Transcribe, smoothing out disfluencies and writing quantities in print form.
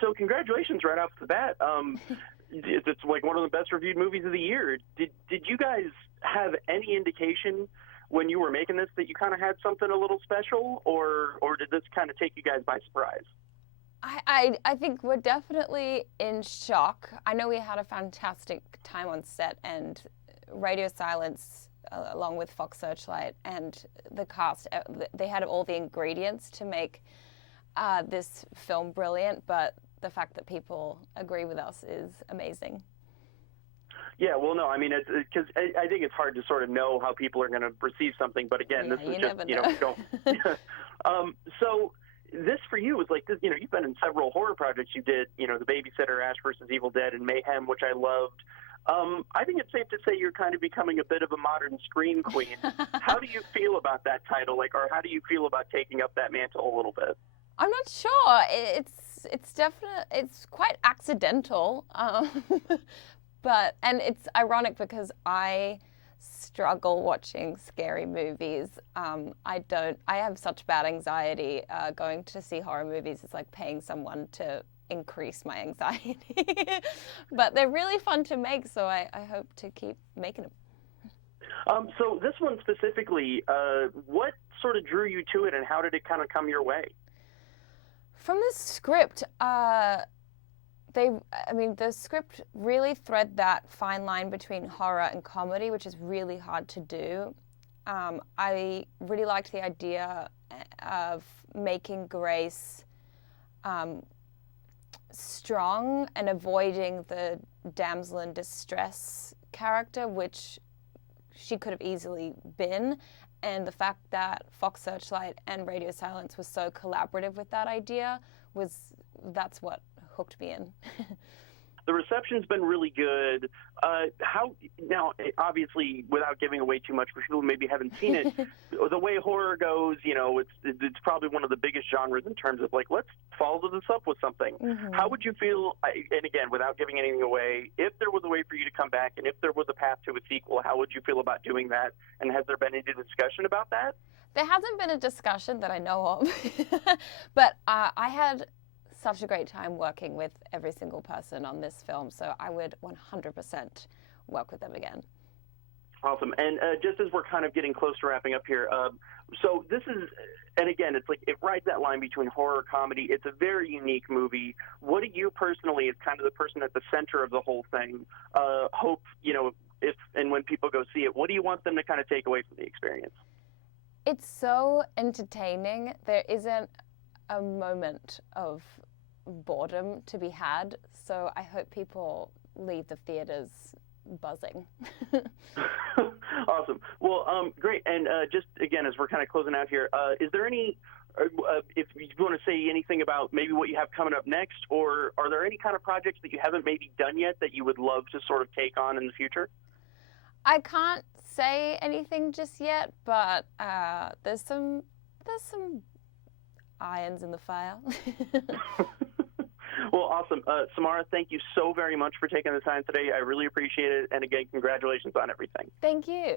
So congratulations right off the bat. It's like one of the best reviewed movies of the year. Did you guys have any indication when you were making this that you kind of had something a little special, or did this kind of take you guys by surprise? I think we're definitely in shock. I know we had a fantastic time on set, and Radio Silence, along with Fox Searchlight and the cast, they had all the ingredients to make this film brilliant, but the fact that people agree with us is amazing. Yeah, well, no, I mean, it's because I think it's hard to sort of know how people are going to receive something. But again, Yeah, this is you just, never you know, know. don't. So this for you was like this. You know, you've been in several horror projects. You did, you know, The Babysitter, Ash versus Evil Dead, and Mayhem, which I loved. I think it's safe to say you're kind of becoming a bit of a modern scream queen. How do you feel about that title? Like, or how do you feel about taking up that mantle a little bit? I'm not sure. It's quite accidental, and it's ironic because I struggle watching scary movies. I have such bad anxiety. Going to see horror movies is like paying someone to increase my anxiety. But they're really fun to make, so I hope to keep making them. So this one specifically, what sort of drew you to it, and how did it kind of come your way? From the script, the script really thread that fine line between horror and comedy, which is really hard to do. I really liked the idea of making Grace strong and avoiding the damsel in distress character, which she could have easily been. And the fact that Fox Searchlight and Radio Silence was so collaborative with that idea that's what hooked me in. The reception's been really good. How now? Obviously, without giving away too much for people who maybe haven't seen it, the way horror goes, you know, it's probably one of the biggest genres in terms of like, let's follow this up with something. Mm-hmm. How would you feel? And again, without giving anything away, if there was a way for you to come back, and if there was a path to a sequel, how would you feel about doing that? And has there been any discussion about that? There hasn't been a discussion that I know of, but I had such a great time working with every single person on this film, so I would 100% work with them again. Awesome. And just as we're kind of getting close to wrapping up here, so this is, and again, it's like it rides that line between horror, comedy. It's a very unique movie. What do you personally, as kind of the person at the center of the whole thing, hope, you know, if and when people go see it, what do you want them to kind of take away from the experience? It's so entertaining. There isn't a moment of boredom to be had, so I hope people leave the theaters buzzing. Awesome. Well, great. And just again, as we're kind of closing out here, is there any, if you want to say anything about maybe what you have coming up next, or are there any kind of projects that you haven't maybe done yet that you would love to sort of take on in the future? I can't say anything just yet, but there's some irons in the fire. Well, awesome. Samara, thank you so very much for taking the time today. I really appreciate it. And again, congratulations on everything. Thank you.